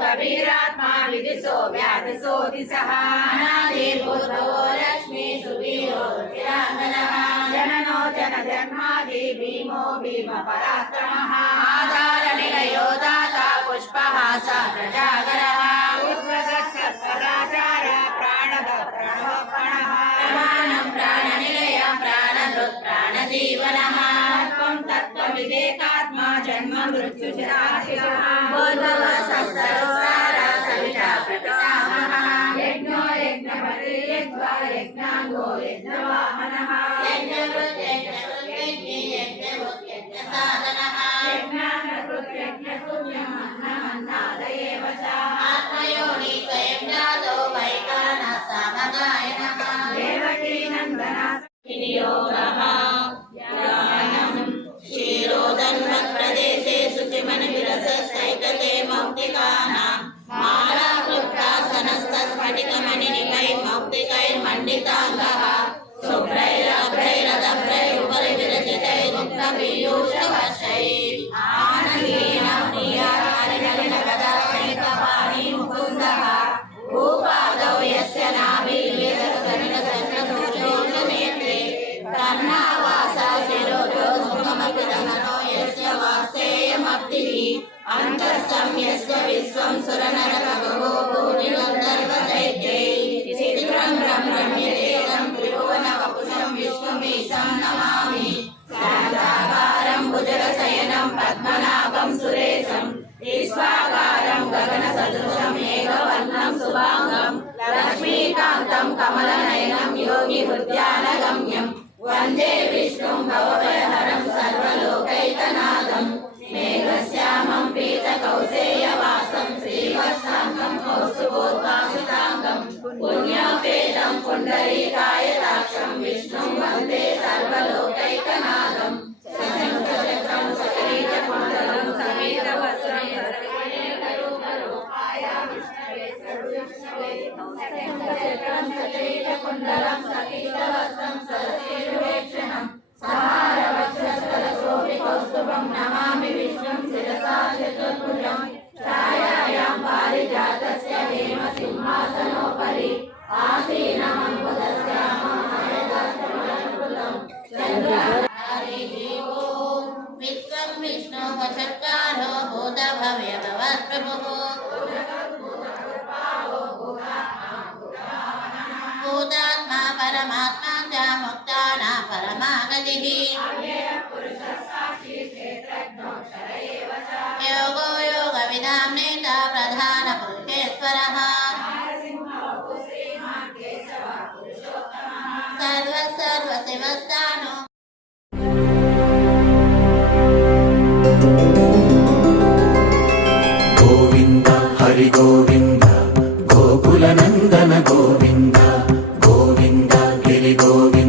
कबीरात्मा विदिशो व्याधिशो दिशः अनादिर्भूतो लक्ष्मी सुवीरो चिरांगनः जननो जनधर्मादि भीमो भीमपराक्रमः आधारनिलयो दाता पुष्पहास प्रजागरः उत्प्रगत्सत्पदाचार प्राणः प्रमाणं प्राणनिलयं प्राणधृत् प्राणजीवनः तत्त्वविवेकात्मा जन्म मृत्युजराशिरः बोधवः सत्सरसार सविता प्रपितामहः यज्ञो यज्ञपति यज्वा यज्ञाङ्गो यज्ञवाहनः यज्ञवत् यज्ञवद्यज्ञे यज्ञवत् यज्ञसाधनः यज्ञानकृत् यज्ञपुण्यम् अन्नमन्नादयेव च आत्मयोनि स्वयं जातो वैकानः सामगायनः देवकी नन्दनः विनियोगः क्षीरोदन्वत्प्रदेशे शुचिमनविरसैकते मौक्तिकानां मालाकृत्यासनस्तस्फटिकमणिनिभै मौक्तिकैर्मण्डिताङ्गः शुभ्रैरभ्रैरदभ्रैरुपरिविरचितैरुक्तपीयूषवर्षैः आनन्दीनाम्नीयाकारिणलिनगदासहितपाणि मुकुन्दः भूपादौ यस्य नाभिर्यदसनिलसन्नसोषोषनेत्रे कर्णावासा शिरोजो सुखमपि दहनो यस्य वास्तेयमप्तिः अन्तःस्थं यस्य विश्वं सुरनरकगो भूरिगन्धर्वदैत्यैः चित्रं ब्रह्मण्यदेदं त्रिभुवनवपुषं विष्णुमीशं नमामि शान्ताकारं भुजगशयनं पद्मनाभं सुरेशं विश्वाकारं गगनसदृशं मेघवर्णं शुभांगं लक्ष्मीकान्तं कमलनयनं योगिहृद्यानगम्यं वन्दे विष्णुं भवभयहरं सर्वलोकैकनाथं मेघश्यामं पीतकौसेयवासं श्रीवत्साङ्गं कौस्तुभोद्भासिताङ्गं पुण्यपेदं पुण्डरीकायताक्षं विष्णुं वन्दे सर्वलोकैकनाथं शशङ्खचक्रं सकरीचकुण्डलं समेतवस्त्रं शशङ्खचक्रं सकरीचकुण्डलं सकीतवस्त्रं सहारवक्षस्थलशोभि कौस्तुभं नमामि विष्णुं शिरसा चतुर्भुजं छायायां पारिजातस्य हेमसिंहासनोपरि आसीनमन्वदस्यामहायदाष्टमलङ्कृतं चन्द्रहारिः ॐ विश्वं विष्णुः चत्वारो भूतभव्यभवत्प्रभुः भूतात्मा परमात्मा च मुक्तानां परमागतिः योगो योगविदां नेता प्रधानपुरुषेश्वरः सर्वशिवस्थानो गोविन्द हरि गोविन्द गोकुलनन्दन गोविन्द गोविन्द गिरि गोविन्द